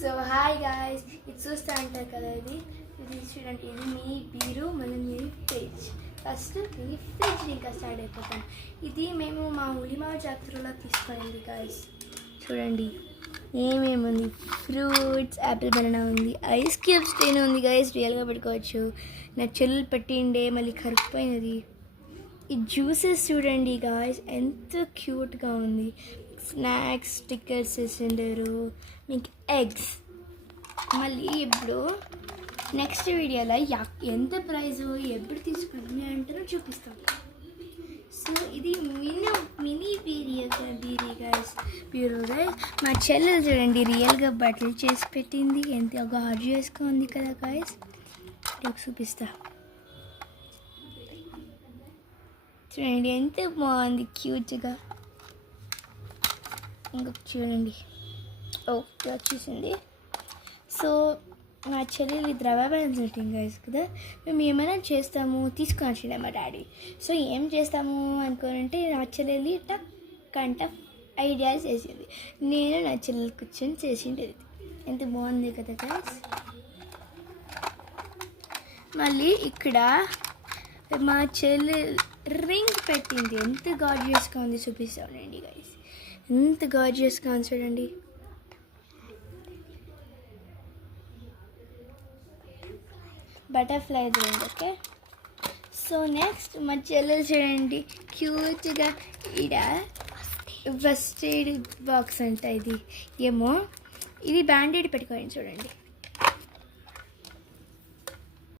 So hi guys, ఇది చూస్తూ ఉంటారు కదా, ఇది చూడండి. ఇది మీ బీరు, మళ్ళీ మీ ఫ్రిడ్జ్. ఫస్ట్ మీ ఫ్రిడ్జ్ ఇంకా స్టార్ట్ అయిపోతాం. ఇది మేము మా ఉలిమావ జాతరలో తీసుకునింది గాయ్స్. చూడండి ఏమేమి ఉంది. ఫ్రూట్స్, యాపిల్ బనానా ఉంది, ఐస్ క్యూబ్స్ ట్రైన్ ఉంది గాయ్స్, రియల్గా పెట్టుకోవచ్చు. నా చెల్లెలు పెట్టిండే మళ్ళీ కరిగిపోయినది. ఈ జ్యూసెస్ చూడండి గాయ్స్, ఎంత క్యూట్గా ఉంది. స్నాక్స్ స్టిక్కర్స్ వేసిండారు, మీకు ఎగ్స్. మళ్ళీ ఇప్పుడు నెక్స్ట్ వీడియోలో ఎంత ప్రైజు ఎప్పుడు తీసుకుని అంటారో చూపిస్తాం. సో ఇది mini Beary guys, bureau guys. మా చెల్లెలు చూడండి రియల్గా బట్టలు చేసి పెట్టింది, ఎంత గార్జియస్గా ఉంది కదా గైస్. చూపిస్తా చూడండి, ఎంత బాగుంది క్యూట్గా. ఇంకా చూడండి, ఓకే వచ్చేసింది. సో మా చెల్లెలు ద్రవ సెట్టింగ్ గైస్ కదా, మేము ఏమైనా చేస్తాము తీసుకొని వచ్చిండే మా డాడీ. సో ఏం చేస్తాము అనుకోనంటే నా చెల్లెలు కంట ఐడియాస్ చేసింది, నేను నా చెల్లెలు కూర్చొని చేసిండేది. ఎంత బాగుంది కదా గైస్. మళ్ళీ ఇక్కడ మా చెల్లెలు రింగ్ పెట్టింది, ఎంత గార్జియస్గా ఉంది చూపిస్తానండి గైస్. ఎంత గార్జియస్గా ఉంది చూడండి. Butterfly ring. Okay, so next మా చెల్లెలు చూడండి క్యూట్గా ఇడ ఫస్ట్ ఎయిడ్ బాక్స్ అంట. ఇది ఏమో ఇది బ్యాండేడ్ పెట్టుకోండి చూడండి.